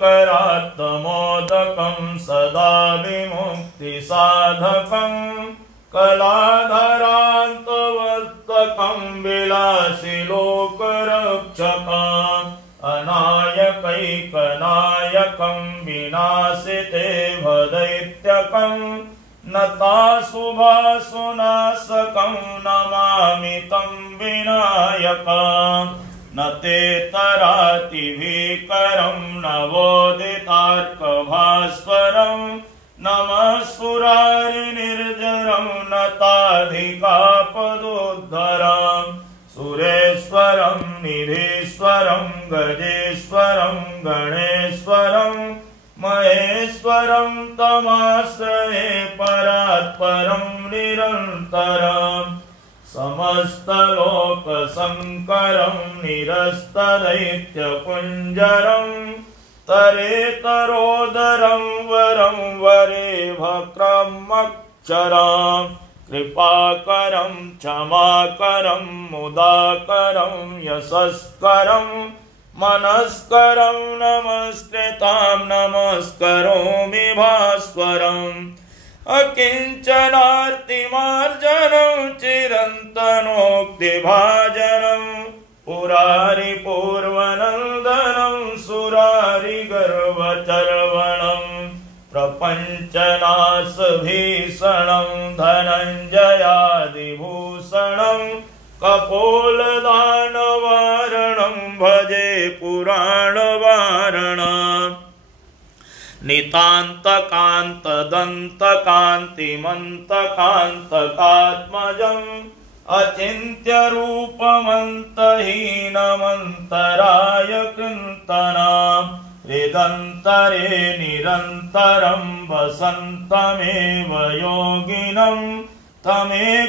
करात्तमोदकं सदा विमुक्तिसाधकं कलाधरान्तवर्तकं विलासिलोकरक्षकम् अनायकैकनायकं विनाशिते भदैत्यकं नताशुभासुनाशकं नमामि तं विनायकम् न ते तरातिभीकरं नवोदितार्कभास्वरं नमः सुरारिनिर्जरं नताधिकापदोद्धरम् सुरेश्वरं निधीश्वरं गजेश्वरं गणेश्वरं महेश्वरं तमाश्रये परात्परं निरन्तरम् समस्तलोकशङ्करं निरस्तदैत्यकुञ्जरं तरेतरोदरं वरं वरेभक्रमक्षरम् कृपाकरं क्षमाकरं मुदाकरं यशस्करं मनस्करं नमस्कृतां नमस्करोमि भास्वरम् अकिञ्चनार्तिमार्जनं चिरन्तनोक्तिभाजनं पुरारिपूर्वनन्दनं सुरारिगर्वचर्वणं प्रपञ्चनाशभीषणं धनञ्जयादिभूषणं कपोलदानवारणं भजे पुराणवारणम् नितान्तकान्तदन्तकान्तिमन्तकान्तकात्मजम् अचिन्त्यरूपमन्तहीनमन्तराय कृन्तनाम् हृदन्तरे निरन्तरं वसन्तमेव योगिनं तमेकदन्तमेव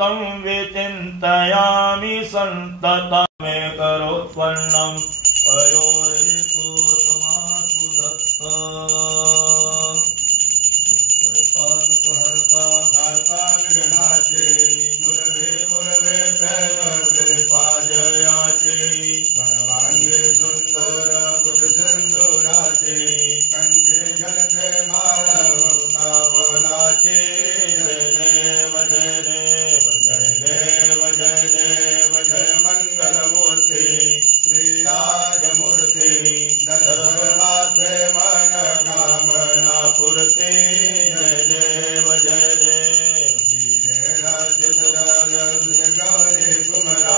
तं विचिन्तयामि सन्ततमे करोत्पन्नं पयोरेको समासु दत्ता हरता हरता विघ्नाचे मुरवे मुरवे प्रणवे पाजयाचे सर्वांगे सुंदर गुरुचंदुराचे कंठे झलके माला मुक्तावलाचे जय देव जय देव जय देव जय देव जय मंगल मूर्ति श्री राजमूर्ति दर्शनात्रे मन कामना पूर्ति जय देव जय देव धीरे गौरी कुमरा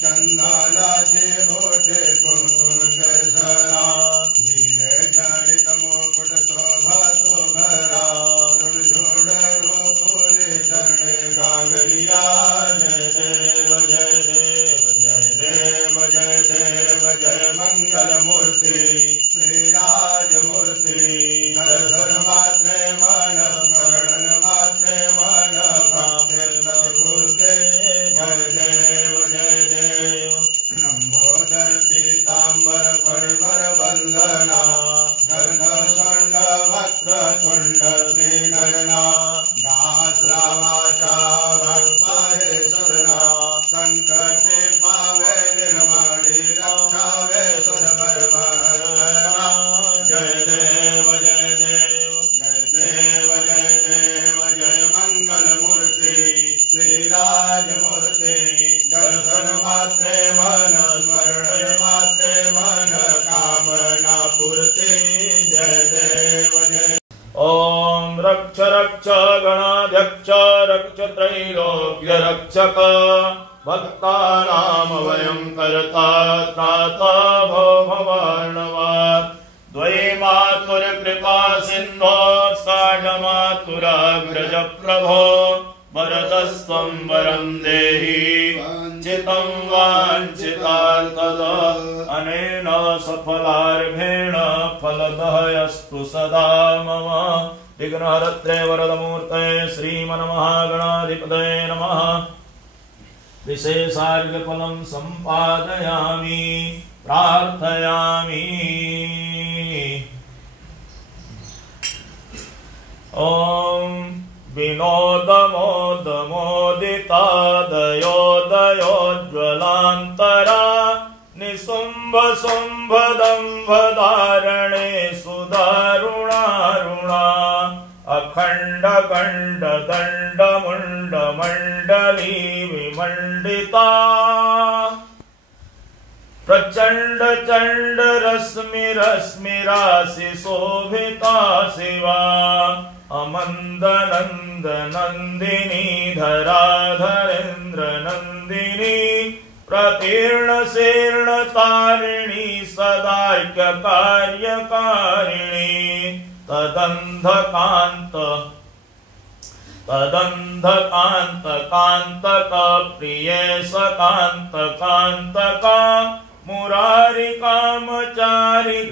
चंदालाचे भोटे कुमकुम केसरा धीरे जड़ित मुकुट शोभा तो भरा झुड़ रूपुरे चरणे गागरिया जय देव जय देव जय देव जय देव जय मंगल मूर्ति श्री राजमूर्ति दर्शन मात्रे मन स्मरण मात्रे मन भावे प्रतिपूर्ते जय देव जय देव लंबोदर पीतांबर परिवर वंदना गर्ण स्वर्ण वक्र तुंड श्रीनयना दास रामाचा भक्ताहे सुरना संकटे पावे निर्मणि रक्षावे सुरवर भरना जय देव जय देव जय देव जय देव जय मंगल मूर्ति श्री राजमूर्ति दर्शन मात्रे मन स्मरण मात्रे मन कामना पूर्ति जय देव जय ओम रक्ष रक्ष गणाध्यक्ष रक्ष त्रैलोक्य रक्षक भक्तानां वयं कर्ता त्राता भव भवार्णवात् द्वये मातुर कृपा सिन्धो साढमातुराग्रज प्रभो वरदस्त्वं वरं देहि वाञ्छितं वाञ्छितार्थद अनेन सफलार्भेण फलदयस्तु सदा मम विघ्नहर्त्रे वरदमूर्तये श्रीमन्महागणाधिपतये नमः विशेषार्घ्यफलं सम्पादयामि प्रार्थयामि ॐ विनोदमोदमोदिता दयोदयोज्ज्वलान्तरा निशुम्भ शुंभ दंभ धारणे सुदारुणारुणा अखंड खंड दंड मुंड मंडली विमंडिता प्रचंड चंड रश्मि रश्मि राशि शोभिता शिवा अमंद नंद नंदिनी धराधरेन्द्र नंदिनी प्रतीर्ण शीर्ण तारिणी सदाख्य कार्यकारिणी तदंध कांत कांतक प्रिय सकांत कांतका मुरारी कामचारी